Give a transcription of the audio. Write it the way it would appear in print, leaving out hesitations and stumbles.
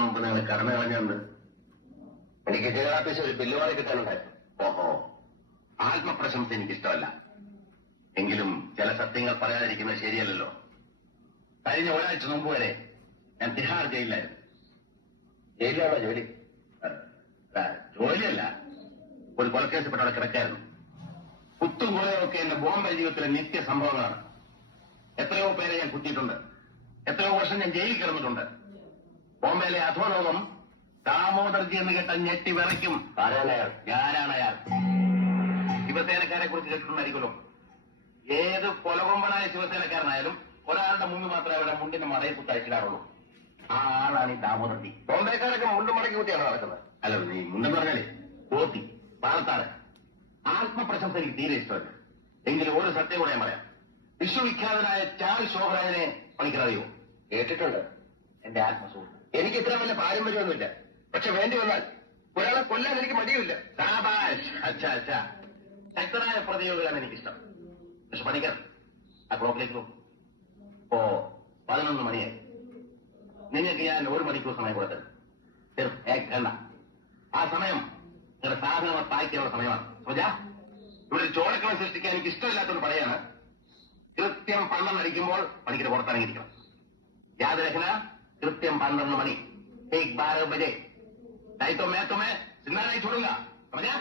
മുമ്പ് നിങ്ങൾ കടന്നു കളഞ്ഞുണ്ട്. എനിക്ക് ജനറാഫീസ് ഒരു ബില്ലുവാളി കിട്ടാനുണ്ടായിരുന്നു. ഓഹോ, ആത്മപ്രശംസ എനിക്കിഷ്ടമല്ല. എങ്കിലും ചില സത്യങ്ങൾ പറയാതിരിക്കുന്നത് ശരിയല്ലല്ലോ. കഴിഞ്ഞ ഒരാഴ്ച മുമ്പ് വരെ ഞാൻ തിഹാർ ജയിലിലായിരുന്നു. ജയിലിലാണോ ജോലി? ജോലിയല്ല, ഒരു കൊലക്കേസപ്പെട്ട അവിടെ കിടക്കായിരുന്നു. കുത്തും കൊലയൊക്കെ എന്റെ ബോംബെ ജീവിതത്തിലെ നിത്യ സംഭവങ്ങളാണ്. എത്രയോ പേരെ ഞാൻ കുത്തിയിട്ടുണ്ട്. എത്രയോ വർഷം ഞാൻ ജയിലിൽ കിടന്നിട്ടുണ്ട്. ബോംബെയിലെ അധോലോകം ദാമോദർജി എന്ന് കേട്ട ഞെട്ടി വിറയ്ക്കും. ആരാണയാൾ? ഞാനാണയാൾ. ശിവസേനക്കാരെ കുറിച്ച് കേട്ടിട്ടുണ്ടായിരിക്കുമല്ലോ. ഏത് കൊലകൊമ്പനായ ശിവസേനക്കാരനായാലും ഒരാളുടെ മുമ്പ് മാത്രമേ അവരുടെ മുണ്ടിന്റെ മടയിൽ കുത്തയച്ചിടാറുള്ളൂ. ആ ആളാണ് ഈ ദാമോദർജി. ബോംബെക്കാരൊക്കെ മുണ്ടും മടക്കി കുത്തിയാണ് നടക്കുന്നത്. അല്ല, നീ മുണ്ടെന്ന് പറഞ്ഞാലേ പോത്തി പാലത്താറ്. ആത്മപ്രശംസ എനിക്ക് തീരെ ഇഷ്ടമല്ല. എങ്കിലും ഒരു സത്യം കൂടെ ഞാൻ പറയാം. വിശ്വവിഖ്യാതനായ ചാൾ ശോഭരാജനെ പണിക്കറിയോ? കേട്ടിട്ടുണ്ട്. എന്റെ ആത്മസുഹൃത്ത്. എനിക്ക് ഇത്ര വലിയ പാരമ്പര്യമൊന്നുമില്ല. പക്ഷെ വേണ്ടി വന്നാൽ ഒരാളെ കൊല്ലാൻ എനിക്ക് മടിയുമില്ല. സാബാഷ്. അച്ഛാ അച്ഛാ, ശക്തനായ പ്രതിയോഗികളാണ് എനിക്കിഷ്ടം. പക്ഷെ പണിക്കർ ആ ക്ലോക്കിലേക്ക് നോക്കും. ഓ 11 മണിയായി. നിങ്ങൾക്ക് ഞാൻ 1 മണിക്കൂർ സമയം കൊടുത്തത്. വേണ്ട, ആ സമയം നിങ്ങളുടെ സാധനങ്ങൾ പായിക്കാനുള്ള സമയമാണ്. സോജ, ഇവിടെ ഒരു ചോരക്കള സൃഷ്ടിക്കാൻ എനിക്ക് ഇഷ്ടമില്ലാത്തത് പറയാണ്. കൃത്യം 12 അടിക്കുമ്പോൾ പണിക്കര് പുറത്തിറങ്ങിയിരിക്കണം. യാദരഹന, കൃത്യം 12 മണി. 12 बजे. नहीं तो मैं तुम्हें जिंदा नहीं छोड़ूंगा, समझा?